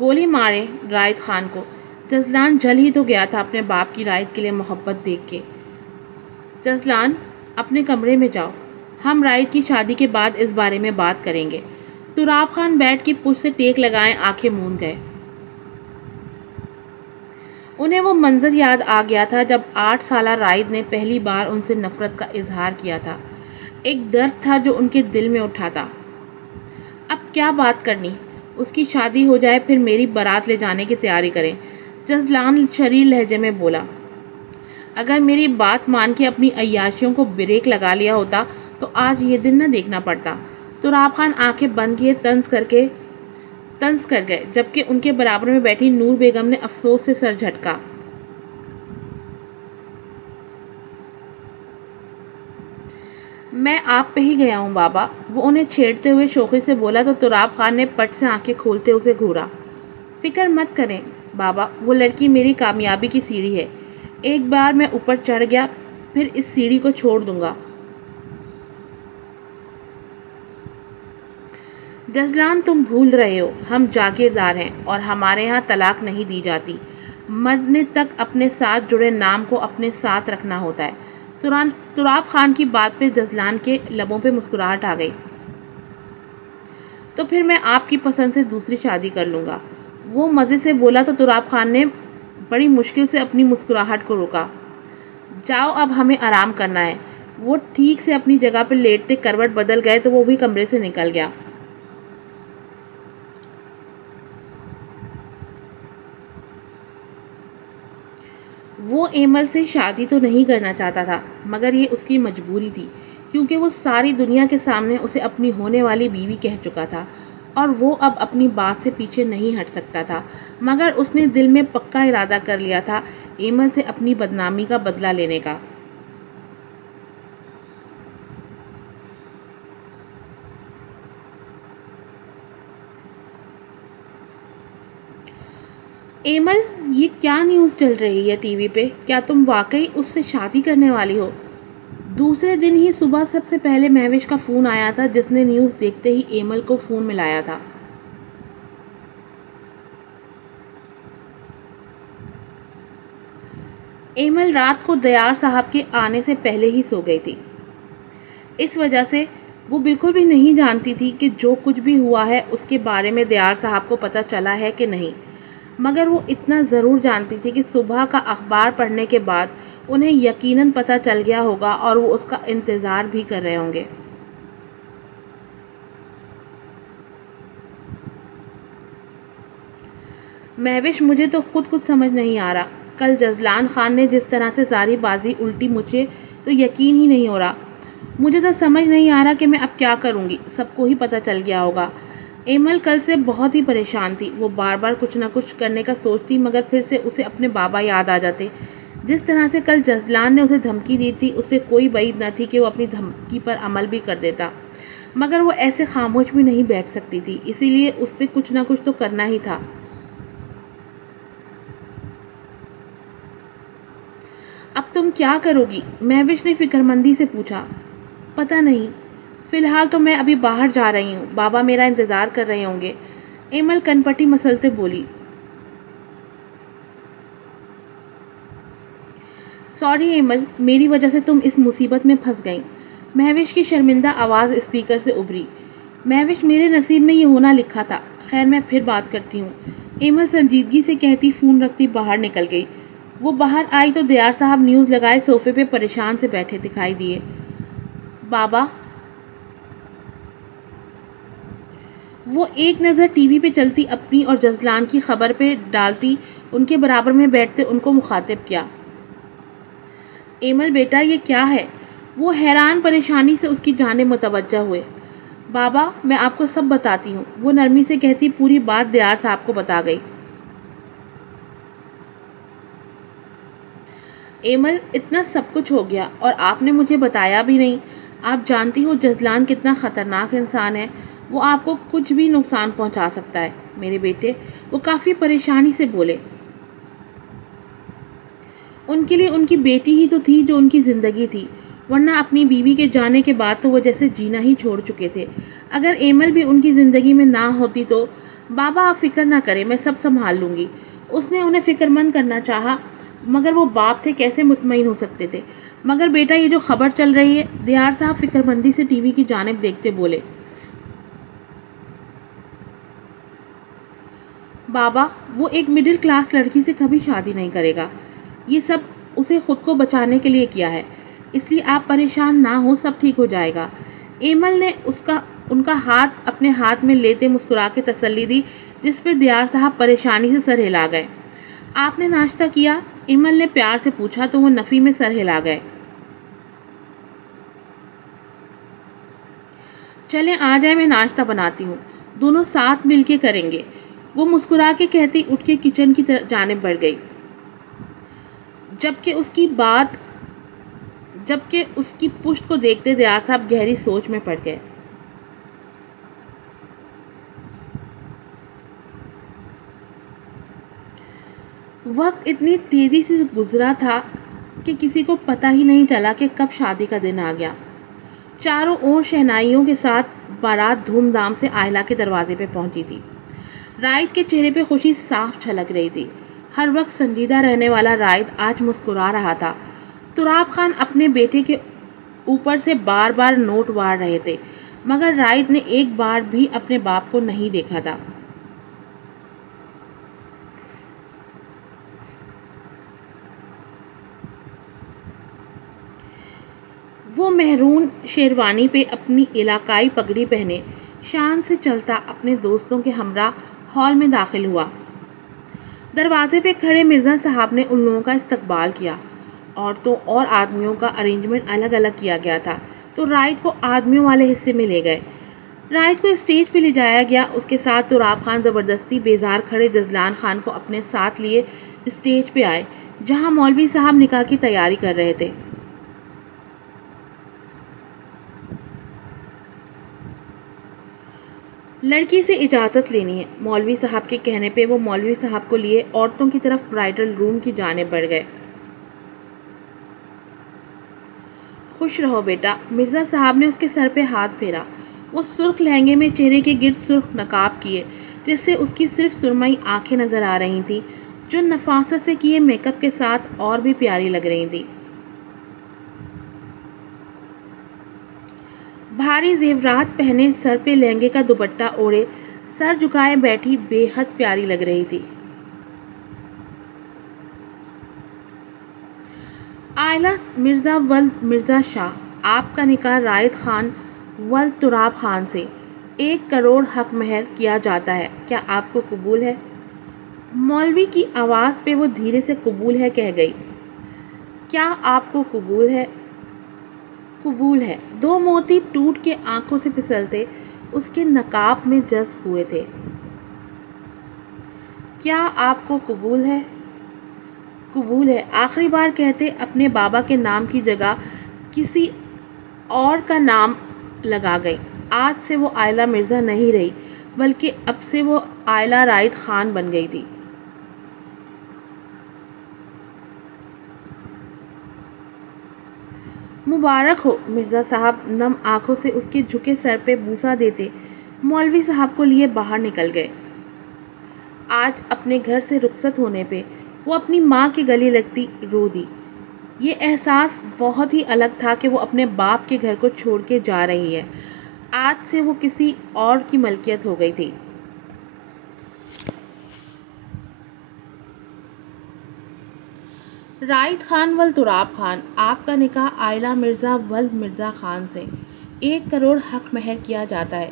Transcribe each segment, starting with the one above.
گولی مارے رائد خان کو۔ جزلان جل ہی تو گیا تھا اپنے باپ کی رائد کے لیے محبت دیکھ کے۔ جزلان اپنے کمرے میں جاؤ، ہم رائد کی شادی کے بعد اس بارے میں بات کریں گے۔ تراب خان بیٹھ کے پشت سے ٹیک لگائے آنکھیں موند گئے۔ انہیں وہ منظر یاد آ گیا تھا جب 8 سالہ رائد نے پہلی بار ان سے نفرت کا اظہار کیا تھا۔ ایک درد تھا جو ان کے دل میں اٹھا تھا۔ اب کیا بات کرنی، اس کی شادی ہو جائے پھر میری بارات لے جانے کی تیاری کریں۔ جزلان شریر لہجے میں بولا۔ اگر میری بات مان کے اپنی عیاشیوں کو بریک لگا لیا ہوتا تو آج یہ دن نہ دیکھنا پڑتا۔ تراب خان آنکھیں بند کیے طنز کر گئے، جبکہ ان کے برابر میں بیٹھی نور بیگم نے افسوس سے سر جھٹکا۔ میں آپ پہ ہی گیا ہوں بابا، وہ انہیں چھیڑتے ہوئے شوخی سے بولا تو تراب خان نے پٹ سے آنکھیں کھولتے اسے گھورا۔ فکر مت کریں بابا، وہ لڑکی میری کامیابی کی سیڑھی ہے، ایک بار میں اوپر چڑھ گیا پھر اس سیڑھی کو چھوڑ دوں گا۔ جزلان تم بھول رہے ہو، ہم جاگیردار ہیں اور ہمارے ہاں طلاق نہیں دی جاتی، مرنے تک اپنے ساتھ جڑے نام کو اپنے ساتھ رکھنا ہوتا ہے۔ تراب خان کی بات پہ جزلان کے لبوں پہ مسکراہٹ آ گئی۔ تو پھر میں آپ کی پسند سے دوسری شادی کر لوں گا، وہ مزے سے بولا تو تراب خان نے بڑی مشکل سے اپنی مسکراہٹ کو روکا۔ جاؤ اب ہمیں آرام کرنا ہے۔ وہ ٹھیک سے اپنی جگہ پہ لیٹتے کروٹ بدل گئے تو وہ بھی کمرے سے نکل گیا۔ وہ ایمل سے شادی تو نہیں کرنا چاہتا تھا، مگر یہ اس کی مجبوری تھی، کیونکہ وہ ساری دنیا کے سامنے اسے اپنی ہونے والی بیوی کہہ چکا تھا اور وہ اب اپنی بات سے پیچھے نہیں ہٹ سکتا تھا۔ مگر اس نے دل میں پکا ارادہ کر لیا تھا ایمل سے اپنی بدنامی کا بدلہ لینے کا۔ ایمل، یہ کیا نیوز چل رہی ہے ٹی وی پہ؟ کیا تم واقعی اس سے شادی کرنے والی ہو؟ دوسرے دن ہی صبح سب سے پہلے مہوش کا فون آیا تھا، جس نے نیوز دیکھتے ہی ایمل کو فون ملایا تھا۔ ایمل رات کو دیار صاحب کے آنے سے پہلے ہی سو گئی تھی، اس وجہ سے وہ بالکل بھی نہیں جانتی تھی کہ جو کچھ بھی ہوا ہے اس کے بارے میں دیار صاحب کو پتہ چلا ہے کہ نہیں، مگر وہ اتنا ضرور جانتی تھی کہ صبح کا اخبار پڑھنے کے بعد انہیں یقیناً پتہ چل گیا ہوگا اور وہ اس کا انتظار بھی کر رہے ہوں گے۔ مہوش، مجھے تو خود کچھ سمجھ نہیں آ رہا، کل جزلان خان نے جس طرح سے ساری بازی الٹی، مجھے تو یقین ہی نہیں ہو رہا، مجھے تو سمجھ نہیں آ رہا کہ میں اب کیا کروں گی، سب کو ہی پتہ چل گیا ہوگا۔ ایمل کل سے بہت ہی پریشان تھی، وہ بار بار کچھ نہ کچھ کرنے کا سوچتی مگر پھر سے اسے اپنے بابا یاد آ جاتے۔ جس طرح سے کل جزلان نے اسے دھمکی دی تھی، اس سے کوئی بعید نہ تھی کہ وہ اپنی دھمکی پر عمل بھی کر دیتا، مگر وہ ایسے خاموش بھی نہیں بیٹھ سکتی تھی، اسی لیے اس سے کچھ نہ کچھ تو کرنا ہی تھا۔ اب تم کیا کرو گی؟ مہوش نے فکر مندی سے پوچھا۔ پتہ نہیں، فی الحال تو میں ابھی باہر جا رہی ہوں، بابا میرا انتظار کر رہے ہوں گے، ایمل کن پٹی مسلتے بولی۔ سوری ایمل، میری وجہ سے تم اس مصیبت میں پھنس گئیں۔ مہوش کی شرمندہ آواز اسپیکر سے ابھری۔ مہوش، میرے نصیب میں یہ ہونا لکھا تھا، خیر میں پھر بات کرتی ہوں، ایمل سنجیدگی سے کہتی فون رکھتی باہر نکل گئی۔ وہ باہر آئی تو دیار صاحب نیوز لگائے صوفے پہ پریشان سے بیٹھے دکھائی دیے۔ بابا، وہ ایک نظر ٹی وی پہ چلتی اپنی اور جزلان کی خبر پہ ڈالتی، ان کے برابر میں بیٹھتے ان کو مخاطب کیا۔ ایمل بیٹا، یہ کیا ہے؟ وہ حیران پریشانی سے اس کی جانب متوجہ ہوئے۔ بابا، میں آپ کو سب بتاتی ہوں، وہ نرمی سے کہتی پوری بات دیار صاحب کو بتا گئی۔ ایمل، اتنا سب کچھ ہو گیا اور آپ نے مجھے بتایا بھی نہیں، آپ جانتی ہو جزلان کتنا خطرناک انسان ہے، وہ آپ کو کچھ بھی نقصان پہنچا سکتا ہے میرے بیٹے، وہ کافی پریشانی سے بولے۔ ان کے لیے ان کی بیٹی ہی تو تھی جو ان کی زندگی تھی، ورنہ اپنی بیوی کے جانے کے بعد تو وہ جیسے جینا ہی چھوڑ چکے تھے۔ اگر ایمل بھی ان کی زندگی میں نہ ہوتی تو بابا آپ فکر نہ کریں، میں سب سنبھال لوں گی۔ اس نے انہیں فکر مند کرنا چاہا، مگر وہ باپ تھے، کیسے مطمئن ہو سکتے تھے۔ مگر بیٹا یہ جو خبر چل رہی ہے، دیار صاحب فکر مندی سے ٹی وی کی جانب دیکھتے بولے۔ بابا وہ ایک مڈل کلاس لڑکی سے کبھی شادی نہیں کرے گا، یہ سب اسے خود کو بچانے کے لیے کیا ہے، اس لیے آپ پریشان نہ ہو، سب ٹھیک ہو جائے گا۔ ایمل نے ان کا ہاتھ اپنے ہاتھ میں لیتے مسکرا کے تسلی دی، جس پہ دیار صاحب پریشانی سے سر ہلا گئے۔ آپ نے ناشتہ کیا؟ ایمل نے پیار سے پوچھا تو وہ نفی میں سر ہلا گئے۔ چلیں آ جائیں، میں ناشتہ بناتی ہوں، دونوں ساتھ مل کے کریں گے، وہ مسکرا کے کہتی اٹھ کے کچن کی جانب بڑھ گئی، جبکہ اس کی پشت کو دیکھتے دیار صاحب گہری سوچ میں پڑ گئے۔ وقت اتنی تیزی سے گزرا تھا کہ کسی کو پتہ ہی نہیں چلا کہ کب شادی کا دن آ گیا۔ چاروں اور شہنائیوں کے ساتھ بارات دھوم دھام سے آئلہ کے دروازے پہ پہنچی تھی۔ رائد کے چہرے پہ خوشی صاف چھلک رہی تھی۔ ہر وقت سنجیدہ رہنے والا رائد آج مسکرا رہا تھا۔ تراب خان اپنے بیٹے کے اوپر سے بار بار نوٹ وار رہے تھے، مگر رائد نے ایک بار بھی اپنے باپ کو نہیں دیکھا تھا۔ وہ مہرون شیروانی پہ اپنی علاقائی پگڑی پہنے شان سے چلتا اپنے دوستوں کے ہمراہ ہال میں داخل ہوا۔ دروازے پہ کھڑے مرزا صاحب نے ان لوگوں کا استقبال کیا۔ عورتوں اور آدمیوں کا ارینجمنٹ الگ الگ کیا گیا تھا، تو رائد کو آدمیوں والے حصے میں لے گئے۔ رائد کو اسٹیج پہ لے جایا گیا، اس کے ساتھ تراب خان زبردستی بیزار کھڑے جزلان خان کو اپنے ساتھ لیے اسٹیج پہ آئے، جہاں مولوی صاحب نکاح کی تیاری کر رہے تھے۔ لڑکی سے اجازت لینی ہے، مولوی صاحب کے کہنے پہ وہ مولوی صاحب کو لیے عورتوں کی طرف برائڈل روم کی جانب بڑھ گئے۔ خوش رہو بیٹا، مرزا صاحب نے اس کے سر پہ ہاتھ پھیرا۔ وہ سرخ لہنگے میں چہرے کے گرد سرخ نقاب کیے، جس سے اس کی صرف سرمئی آنکھیں نظر آ رہی تھیں، جو نفاست سے کیے میک اپ کے ساتھ اور بھی پیاری لگ رہی تھی۔ بھاری زیورات پہنے، سر پہ لہنگے کا دوپٹہ اوڑھے، سر جھکائے بیٹھی بے حد پیاری لگ رہی تھی۔ آئلہ مرزا ولد مرزا شاہ، آپ کا نکاح رائد خان ولد تراب خان سے 1 کروڑ حق مہر کیا جاتا ہے، کیا آپ کو قبول ہے؟ مولوی کی آواز پہ وہ دھیرے سے قبول ہے کہہ گئی۔ کیا آپ کو قبول ہے؟ قبول ہے۔ 2 موتی ٹوٹ کے آنکھوں سے پھسلتے اس کے نقاب میں جذب ہوئے تھے۔ کیا آپ کو قبول ہے؟ قبول ہے، آخری بار کہتے اپنے بابا کے نام کی جگہ کسی اور کا نام لگا گئی۔ آج سے وہ آئلہ مرزا نہیں رہی، بلکہ اب سے وہ آئلہ رائد خان بن گئی تھی۔ مبارک ہو، مرزا صاحب نم آنکھوں سے اس کے جھکے سر پہ بوسہ دیتے مولوی صاحب کو لیے باہر نکل گئے۔ آج اپنے گھر سے رخصت ہونے پہ وہ اپنی ماں کے گلے لگتی رو دی۔ یہ احساس بہت ہی الگ تھا کہ وہ اپنے باپ کے گھر کو چھوڑ کے جا رہی ہے۔ آج سے وہ کسی اور کی ملکیت ہو گئی تھی۔ رائد خان ولد تراب خان، آپ کا نکاح آئلہ مرزا ولد مرزا خان سے 1 کروڑ حق مہر کیا جاتا ہے،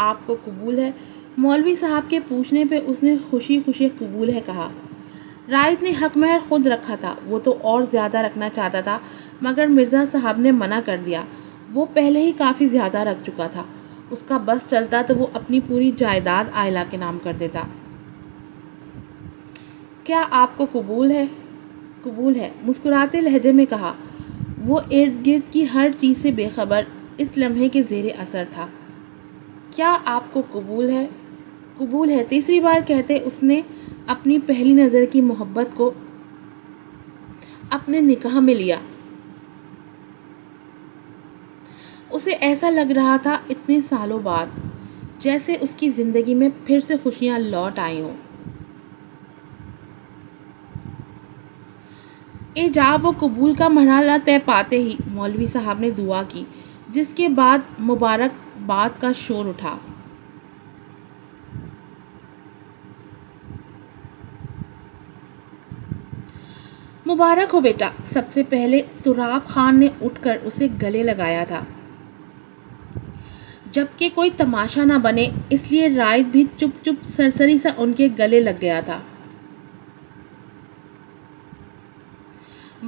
آپ کو قبول ہے؟ مولوی صاحب کے پوچھنے پہ اس نے خوشی خوشی قبول ہے کہا۔ رائد نے حق مہر خود رکھا تھا، وہ تو اور زیادہ رکھنا چاہتا تھا، مگر مرزا صاحب نے منع کر دیا۔ وہ پہلے ہی کافی زیادہ رکھ چکا تھا، اس کا بس چلتا تو وہ اپنی پوری جائیداد آئلہ کے نام کر دیتا۔ کیا آپ کو قبول ہے؟ قبول ہے، مسکراتے لہجے میں کہا۔ وہ ارد گرد کی ہر چیز سے بے خبر اس لمحے کے زیر اثر تھا۔ کیا آپ کو قبول ہے؟ قبول ہے، تیسری بار کہتے اس نے اپنی پہلی نظر کی محبت کو اپنے نکاح میں لیا۔ اسے ایسا لگ رہا تھا اتنے سالوں بعد جیسے اس کی زندگی میں پھر سے خوشیاں لوٹ آئی ہوں۔ ایجاب و قبول کا مرحلہ طے پاتے ہی مولوی صاحب نے دعا کی، جس کے بعد مبارکباد کا شور اٹھا۔ مبارک ہو بیٹا، سب سے پہلے تراب خان نے اٹھ کر اسے گلے لگایا تھا، جبکہ کوئی تماشا نہ بنے اس لیے رائد بھی چپ چپ سرسری سا ان کے گلے لگ گیا تھا۔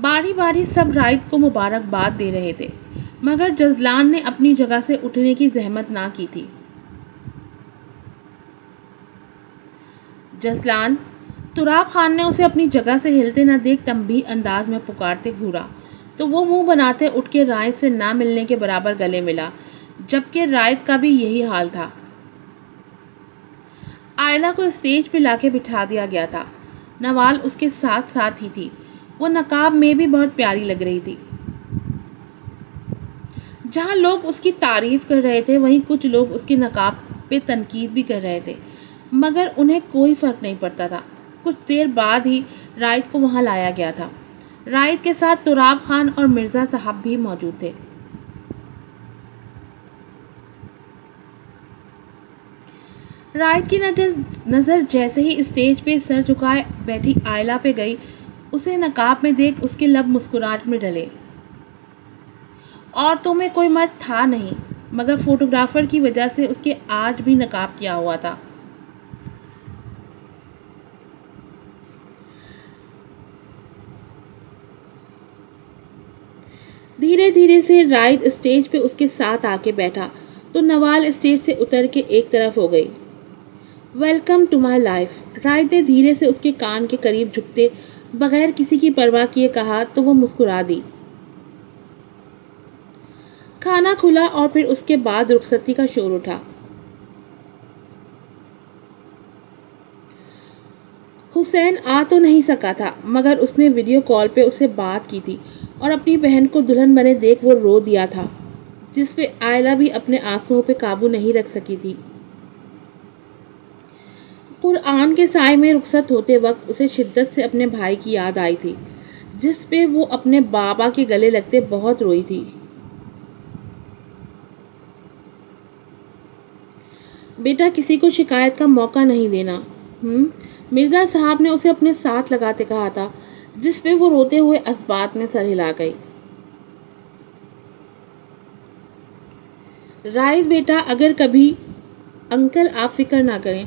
باری باری سب رائد کو مبارکباد دے رہے تھے، مگر جزلان نے اپنی جگہ سے اٹھنے کی زحمت نہ کی تھی۔ جزلان، تراب خان نے اسے اپنی جگہ سے ہلتے نہ دیکھ تنبیہ انداز میں پکارتے گھورا تو وہ منہ بناتے اٹھ کے رائد سے نہ ملنے کے برابر گلے ملا، جبکہ رائد کا بھی یہی حال تھا۔ آئلہ کو اسٹیج پہ لا کے بٹھا دیا گیا تھا۔ نوال اس کے ساتھ ساتھ ہی تھی۔ وہ نقاب میں بھی بہت پیاری لگ رہی تھی۔ جہاں لوگ اس کی تعریف کر رہے تھے وہیں کچھ لوگ اس کے نقاب پہ تنقید بھی کر رہے تھے، مگر انہیں کوئی فرق نہیں پڑتا تھا۔ کچھ دیر بعد ہی رائد کو وہاں لایا گیا تھا۔ رائد کے ساتھ تراب خان اور مرزا صاحب بھی موجود تھے۔ رائد کی نظر جیسے ہی اسٹیج پہ سر جھکائے بیٹھی آئلہ پہ گئی، اسے نقاب میں دیکھ اس کے لب مسکراہٹ میں ڈلے۔ عورتوں میں کوئی مرد تھا نہیں، مگر فوٹوگرافر کی وجہ سے اس کے آج بھی نقاب کیا ہوا تھا۔ دھیرے دھیرے سے رائد اسٹیج پہ اس کے ساتھ آ کے بیٹھا تو نوال اسٹیج سے اتر کے ایک طرف ہو گئی۔ ویلکم ٹو مائی لائف، رائد نے دھیرے سے اس کے کان کے قریب جھکتے بغیر کسی کی پرواہ کیے کہا تو وہ مسکرا دی۔ کھانا کھلا اور پھر اس کے بعد رخصتی کا شور اٹھا۔ حسین آ تو نہیں سکا تھا، مگر اس نے ویڈیو کال پہ اسے بات کی تھی اور اپنی بہن کو دلہن بنے دیکھ وہ رو دیا تھا، جس پہ آئلہ بھی اپنے آنسوؤں پہ قابو نہیں رکھ سکی تھی۔ قرآن کے سائے میں رخصت ہوتے وقت اسے شدت سے اپنے بھائی کی یاد آئی تھی، جس پہ وہ اپنے بابا کے گلے لگتے بہت روئی تھی۔ بیٹا کسی کو شکایت کا موقع نہیں دینا، مرزا صاحب نے اسے اپنے ساتھ لگاتے کہا تھا، جس پہ وہ روتے ہوئے اسبات میں سر ہلا گئی۔ رائد بیٹا، اگر کبھی انکل آپ فکر نہ کریں،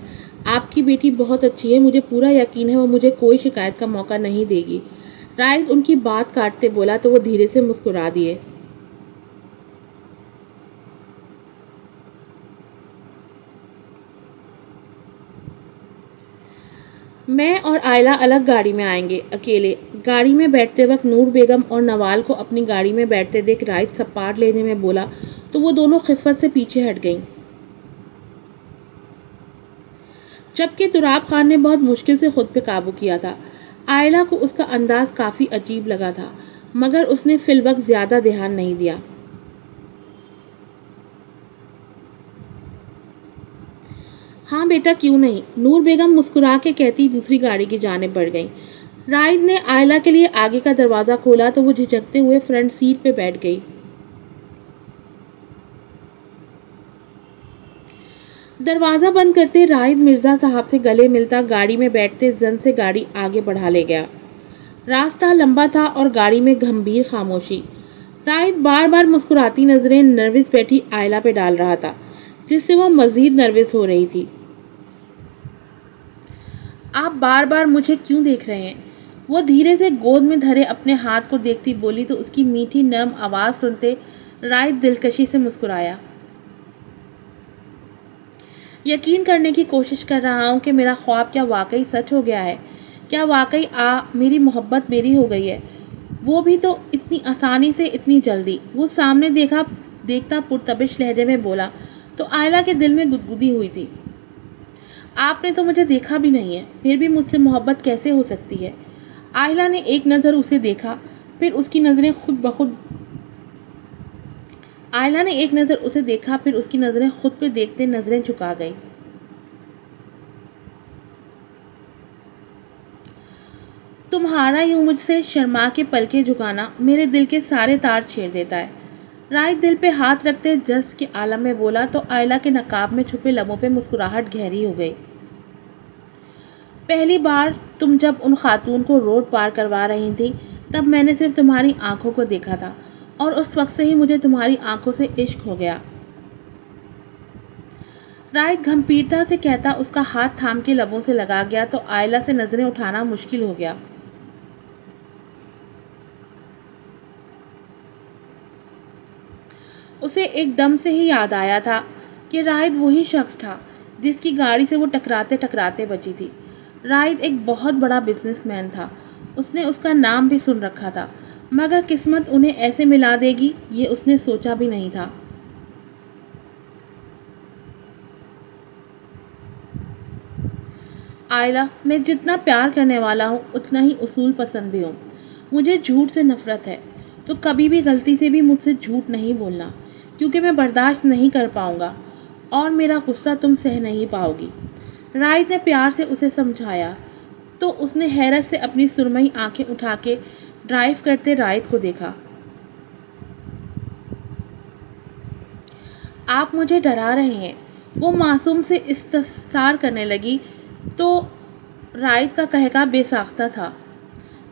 آپ کی بیٹی بہت اچھی ہے، مجھے پورا یقین ہے وہ مجھے کوئی شکایت کا موقع نہیں دے گی۔ رائد ان کی بات کاٹتے بولا تو وہ دھیرے سے مسکرا دیے۔ میں اور آئلہ الگ گاڑی میں آئیں گے، اکیلے۔ گاڑی میں بیٹھتے وقت نور بیگم اور نوال کو اپنی گاڑی میں بیٹھتے دیکھ رائد سپاٹ لینے میں بولا تو وہ دونوں خفت سے پیچھے ہٹ گئیں، جبکہ تراب خان نے بہت مشکل سے خود پہ قابو کیا تھا۔ آئلہ کو اس کا انداز کافی عجیب لگا تھا، مگر اس نے فی الوقت زیادہ دھیان نہیں دیا۔ ہاں بیٹا کیوں نہیں، نور بیگم مسکرا کے کہتی دوسری گاڑی کی جانب بڑھ گئیں۔ رائد نے آئلہ کے لیے آگے کا دروازہ کھولا تو وہ جھجکتے ہوئے فرنٹ سیٹ پہ بیٹھ گئی۔ دروازہ بند کرتے رائد مرزا صاحب سے گلے ملتا گاڑی میں بیٹھتے زن سے گاڑی آگے بڑھا لے گیا۔ راستہ لمبا تھا اور گاڑی میں گھمبیر خاموشی۔ رائد بار بار مسکراتی نظریں نروس بیٹھی آئلہ پہ ڈال رہا تھا، جس سے وہ مزید نروس ہو رہی تھی۔ آپ بار بار مجھے کیوں دیکھ رہے ہیں؟ وہ دھیرے سے گود میں دھرے اپنے ہاتھ کو دیکھتی بولی تو اس کی میٹھی نرم آواز سنتے رائد دلکشی سے مسکرایا۔ یقین کرنے کی کوشش کر رہا ہوں کہ میرا خواب کیا واقعی سچ ہو گیا ہے، کیا واقعی میری محبت میری ہو گئی ہے، وہ بھی تو اتنی آسانی سے، اتنی جلدی۔ وہ سامنے دیکھتا پرتبش لہجے میں بولا تو آئلہ کے دل میں گدگدی ہوئی تھی۔ آپ نے تو مجھے دیکھا بھی نہیں ہے، پھر بھی مجھ سے محبت کیسے ہو سکتی ہے؟ آئلہ نے ایک نظر اسے دیکھا، پھر اس کی نظریں خود بخود آئلہ نے ایک نظر اسے دیکھا، پھر اس کی نظریں خود پہ دیکھتے نظریں جھکا گئی۔ تمہارا یوں مجھ سے شرما کے پلکیں جھکانا میرے دل کے سارے تار چھیڑ دیتا ہے۔ رائد دل پہ ہاتھ رکھتے جذب کے عالم میں بولا تو آئلہ کے نقاب میں چھپے لبوں پہ مسکراہٹ گہری ہو گئی۔ پہلی بار تم جب ان خاتون کو روڈ پار کروا رہی تھی تب میں نے صرف تمہاری آنکھوں کو دیکھا تھا، اور اس وقت سے ہی مجھے تمہاری آنکھوں سے عشق ہو گیا۔ رائد گھمپیرتا سے کہتا اس کا ہاتھ تھام کے لبوں سے لگا گیا تو آئلہ سے نظریں اٹھانا مشکل ہو گیا۔ اسے ایک دم سے ہی یاد آیا تھا کہ رائد وہی شخص تھا جس کی گاڑی سے وہ ٹکراتے ٹکراتے بچی تھی۔ رائد ایک بہت بڑا بزنس مین تھا، اس نے اس کا نام بھی سن رکھا تھا، مگر قسمت انہیں ایسے ملا دے گی یہ اس نے سوچا بھی نہیں تھا۔ آئلہ، میں جتنا پیار کرنے والا ہوں اتنا ہی اصول پسند بھی ہوں۔ مجھے جھوٹ سے نفرت ہے، تو کبھی بھی غلطی سے بھی مجھ سے جھوٹ نہیں بولنا، کیونکہ میں برداشت نہیں کر پاؤں گا اور میرا غصہ تم سہ نہیں پاؤ گی۔ رائد نے پیار سے اسے سمجھایا تو اس نے حیرت سے اپنی سرمئی آنکھیں اٹھا کے ڈرائیو کرتے رائد کو دیکھا۔ آپ مجھے ڈرا رہے ہیں، وہ معصوم سے استفسار کرنے لگی تو رائد کا قہقہ بے ساختہ تھا۔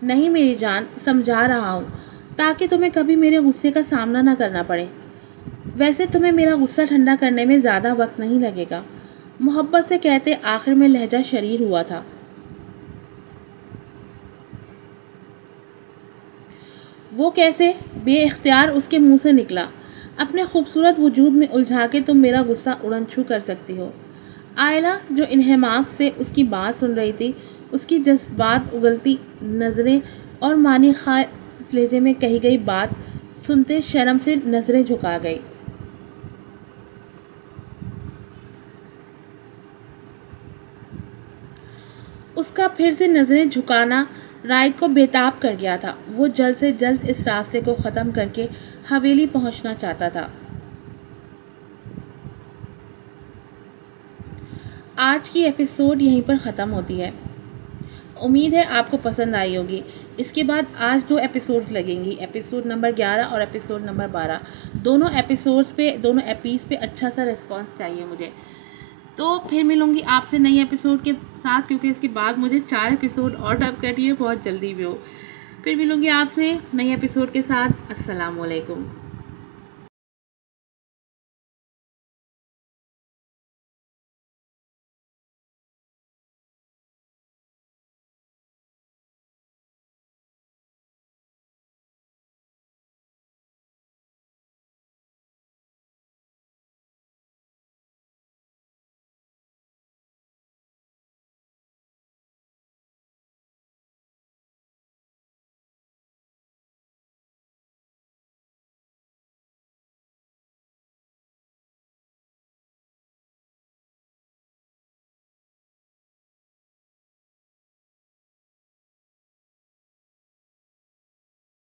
نہیں میری جان، سمجھا رہا ہوں تاکہ تمہیں کبھی میرے غصے کا سامنا نہ کرنا پڑے۔ ویسے تمہیں میرا غصہ ٹھنڈا کرنے میں زیادہ وقت نہیں لگے گا، محبت سے کہتے آخر میں لہجہ شریر ہوا تھا۔ وہ کیسے؟ بے اختیار اس کے منہ سے نکلا۔ اپنے خوبصورت وجود میں الجھا کے تم میرا غصہ اڑن چھو کر سکتی ہو۔ آئلہ جو انہماک سے اس کی بات سن رہی تھی، اس کی جذبات اگلتی نظریں اور معنی خاص لہجے میں کہی گئی بات سنتے شرم سے نظریں جھکا گئی۔ اس کا پھر سے نظریں جھکانا رائد کو بےتاب کر گیا تھا۔ وہ جلد سے جلد اس راستے کو ختم کر کے حویلی پہنچنا چاہتا تھا۔ آج کی ایپیسوڈ یہیں پر ختم ہوتی ہے۔ امید ہے آپ کو پسند آئی ہوگی۔ اس کے بعد آج 2 ایپیسوڈز لگیں گی، ایپیسوڈ نمبر 11 اور ایپیسوڈ نمبر 12۔ دونوں ایپیز پہ اچھا سا ریسپانس چاہیے مجھے۔ تو پھر ملوں گی آپ سے نئی ایپیسوڈ کے ساتھ، کیونکہ اس کے بعد مجھے 4 ایپیسوڈ اور ڈب کرنی ہے، بہت جلدی بھی ہو۔ پھر ملوں گی آپ سے نئی ایپیسوڈ کے ساتھ۔ السلام علیکم۔